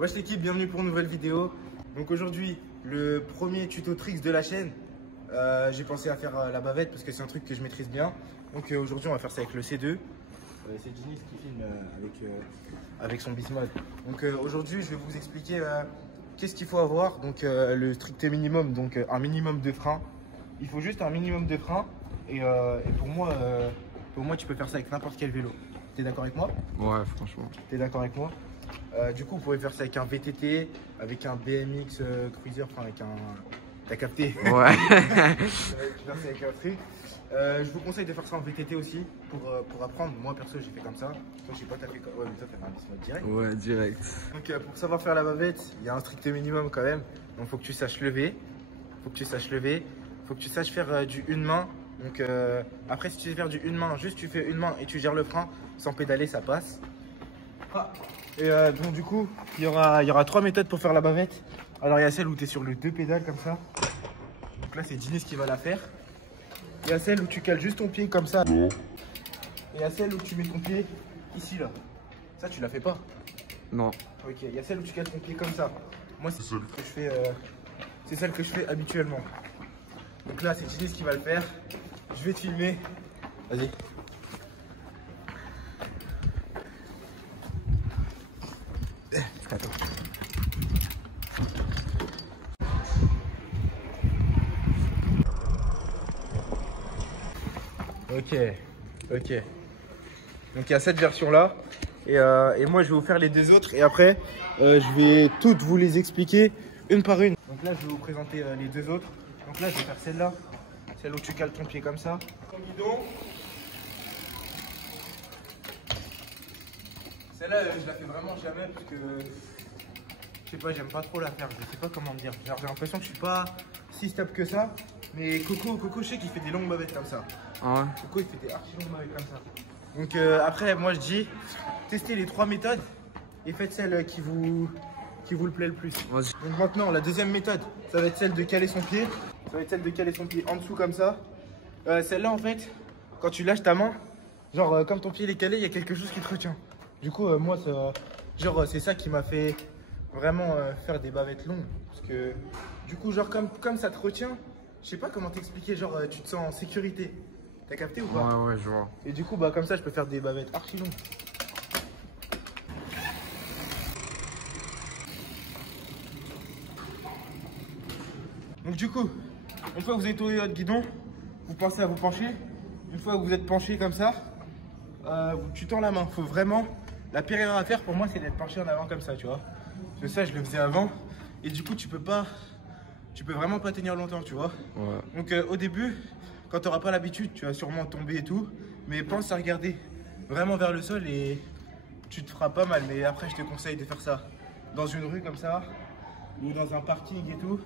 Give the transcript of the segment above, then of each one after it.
Wesh l'équipe, bienvenue pour une nouvelle vidéo. Donc aujourd'hui, le premier tuto tricks de la chaîne. J'ai pensé à faire la bavette parce que c'est un truc que je maîtrise bien. Donc aujourd'hui, on va faire ça avec le C2. C'est Ginny qui filme avec son Bismod. Donc aujourd'hui, je vais vous expliquer qu'est-ce qu'il faut avoir. Donc le strict minimum, donc un minimum de frein. Il faut juste un minimum de frein. Et pour moi, tu peux faire ça avec n'importe quel vélo. T'es d'accord avec moi? Ouais, franchement. T'es d'accord avec moi? Du coup, vous pouvez faire ça avec un VTT, avec un BMX Cruiser, enfin avec un... T'as capté? Ouais. Tu peux faire ça avec un truc. Je vous conseille de faire ça en VTT aussi pour apprendre. Moi perso, j'ai fait comme ça. Toi, je sais pas, t'as fait quoi? Ouais, mais toi, t'as fait un Bismod direct. Ouais, direct. Donc, pour savoir faire la bavette, il y a un strict minimum quand même. Donc, faut que tu saches lever. Faut que tu saches faire du une main. Donc, après, si tu sais faire du une main, juste tu fais une main et tu gères le frein sans pédaler, ça passe. Ah. Et donc du coup, il y aura trois méthodes pour faire la bavette. Alors il y a celle où tu es sur les deux pédales comme ça. Donc là c'est Ginny qui va la faire. Il y a celle où tu cales juste ton pied comme ça. Et il y a celle où tu mets ton pied ici là. Ça tu la fais pas? Non. Ok, il y a celle où tu cales ton pied comme ça. Moi c'est celle que je fais. C'est celle que je fais habituellement. Donc là c'est Ginny qui va le faire. Je vais te filmer. Vas-y. Ok. Donc il y a cette version là et moi je vais vous faire les deux autres et après je vais toutes vous les expliquer une par une. Donc là je vais vous présenter les deux autres. Donc là je vais faire celle-là, celle où tu cales ton pied comme ça. Ton guidon. Celle-là je la fais vraiment jamais parce que je sais pas, j'aime pas trop la faire, je sais pas comment dire. Genre j'ai l'impression que je suis pas si stable que ça. Mais Coco je sais qu'il fait des longues bavettes comme ça. Ah ouais. Coco il fait des archi longues bavettes comme ça. Donc après moi je dis testez les trois méthodes et faites celle qui vous le plaît le plus. Donc maintenant la deuxième méthode ça va être celle de caler son pied. Ça va être celle de caler son pied en dessous comme ça. Celle-là en fait quand tu lâches ta main, genre comme ton pied il est calé, il y a quelque chose qui te retient. Du coup moi c'est ça qui m'a fait vraiment faire des bavettes longues. Parce que du coup genre comme ça te retient, je sais pas comment t'expliquer, genre tu te sens en sécurité. T'as capté ou pas? Ouais, je vois. Et du coup bah comme ça je peux faire des bavettes archi longues. Donc du coup, une fois que vous avez tourné votre guidon, vous pensez à vous pencher. Une fois que vous êtes penché comme ça, tu tends la main. Faut vraiment, la pire erreur à faire pour moi c'est d'être penché en avant comme ça, tu vois. Parce que ça je le faisais avant et du coup tu peux vraiment pas tenir longtemps, tu vois. Ouais. Donc au début, quand tu n'auras pas l'habitude, tu vas sûrement tomber et tout. Mais pense à regarder vraiment vers le sol et tu te feras pas mal. Mais après, je te conseille de faire ça dans une rue comme ça ou dans un parking et tout.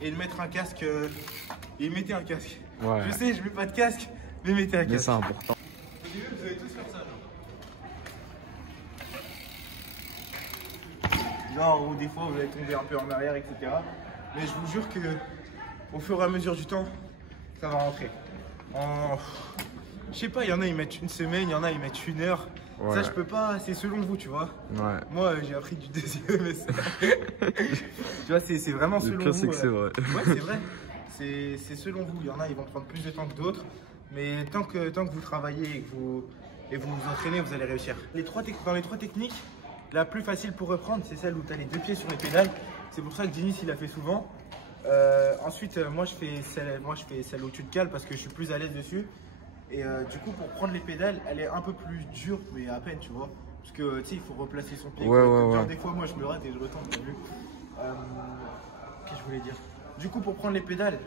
Et de mettre un casque. Et mettez un casque. Ouais. Je sais, je mets pas de casque, mais mettez un casque. Mais c'est important. Au début, vous allez tous faire ça. Genre, ou des fois, vous allez tomber un peu en arrière, etc. Mais je vous jure que au fur et à mesure du temps, ça va rentrer. Je sais pas, il y en a ils mettent une semaine, il y en a ils mettent une heure. Ouais. Ça je peux pas, c'est selon vous, tu vois. Ouais. Moi j'ai appris du deuxième essai. Tu vois, c'est vraiment selon vous. Le pire c'est que c'est vrai. Ouais, c'est vrai. C'est selon vous. Il y en a ils vont prendre plus de temps que d'autres. Mais tant que vous travaillez et que vous vous entraînez, vous allez réussir. Dans les trois techniques, la plus facile pour reprendre, c'est celle où tu as les deux pieds sur les pédales. C'est pour ça que Ginny il a fait souvent. Ensuite, moi je fais celle où tu te cales parce que je suis plus à l'aise dessus. Et du coup, pour prendre les pédales, elle est un peu plus dure, mais à peine, tu vois. Parce que tu sais, il faut replacer son pied. Ouais. Des fois, moi je me rate et je retombe, t'as vu. Qu'est-ce que je voulais dire? Du coup, pour reprendre les pédales,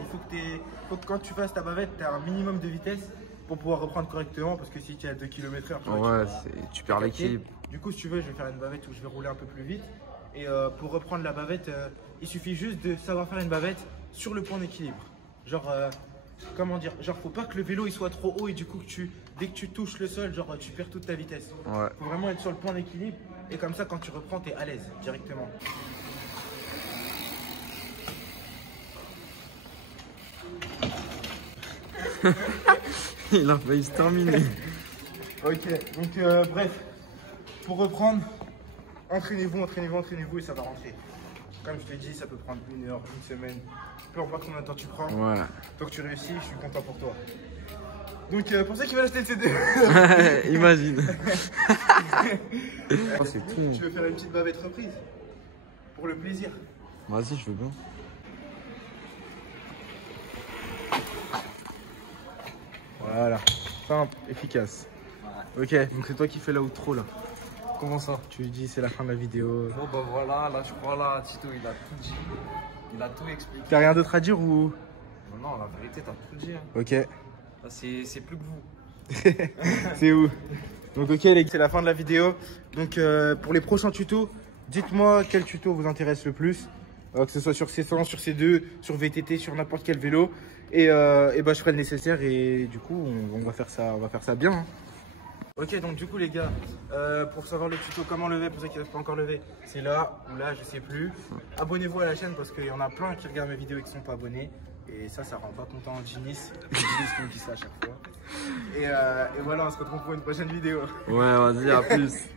il faut que quand tu fasses ta bavette, tu as un minimum de vitesse pour pouvoir reprendre correctement. Parce que si tu es à 2 km/h, tu perds l'équilibre. Du coup, si tu veux, je vais faire une bavette où je vais rouler un peu plus vite. Et pour reprendre la bavette, il suffit juste de savoir faire une bavette sur le point d'équilibre. Genre, comment dire, genre faut pas que le vélo il soit trop haut et du coup dès que tu touches le sol, genre tu perds toute ta vitesse. Ouais. Faut vraiment être sur le point d'équilibre et comme ça quand tu reprends, tu es à l'aise directement. Il a failli se terminer. Ok, donc bref, pour reprendre, entraînez-vous, entraînez-vous et ça va rentrer. Comme je te dis, ça peut prendre 1 heure, 1 semaine, peu importe combien de temps tu prends. Ouais. Tant que tu réussis, je suis content pour toi. Donc pour ceux qui veulent acheter le CD, Imagine. Oh, c'est tout. Tu veux faire une petite bavette reprise? Pour le plaisir. Vas-y, je veux bien. Voilà, simple, efficace. Ouais. Ok, donc c'est toi qui fais l'outro là. Comment ça? Tu lui dis c'est la fin de la vidéo. Bon bah voilà, là je crois là, Tito il a tout dit. Il a tout expliqué. T'as rien d'autre à dire ou? Non, la vérité, t'as tout dit. Hein. Ok. Là, c'est plus que vous. C'est où? Donc ok les gars, c'est la fin de la vidéo. Donc pour les prochains tutos, dites-moi quel tuto vous intéresse le plus. Que ce soit sur C100, sur C2, sur VTT, sur n'importe quel vélo. Et bah, je ferai le nécessaire et du coup on va faire ça bien. Hein. Ok donc du coup les gars, pour savoir le tuto comment lever, pour ceux qui n'ont pas encore levé, c'est là ou là, je sais plus. Abonnez-vous à la chaîne parce qu'il y en a plein qui regardent mes vidéos et qui ne sont pas abonnés. Et ça rend pas content Ginis. Ginis qui me dit ça à chaque fois. Et voilà, on se retrouve pour une prochaine vidéo. Ouais, vas-y, à plus.